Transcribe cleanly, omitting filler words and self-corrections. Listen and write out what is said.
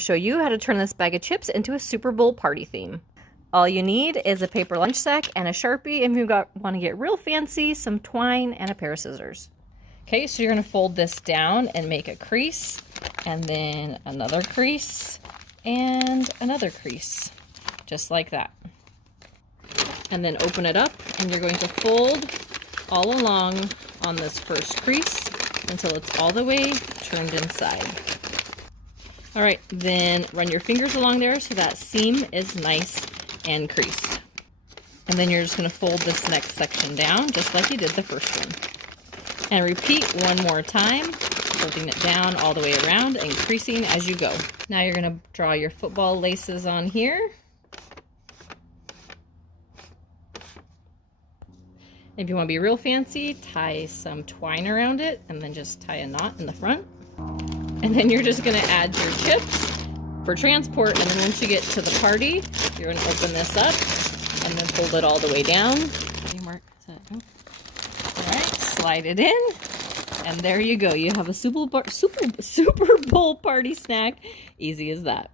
Show you how to turn this bag of chips into a Super Bowl party theme. All you need is a paper lunch sack and a Sharpie, and if you want to get real fancy, some twine and a pair of scissors. Okay, so you're going to fold this down and make a crease, and then another crease, and another crease, just like that. And then open it up, and you're going to fold all along on this first crease until it's all the way turned inside. All right, then run your fingers along there so that seam is nice and creased. And then you're just going to fold this next section down just like you did the first one. And repeat one more time, folding it down all the way around and creasing as you go. Now you're going to draw your football laces on here. If you want to be real fancy, tie some twine around it and then just tie a knot in the front. And then you're just going to add your chips for transport, and then once you get to the party, you're going to open this up and then fold it all the way down. Alright, slide it in, and there you go. You have a Super Bowl party snack. Easy as that.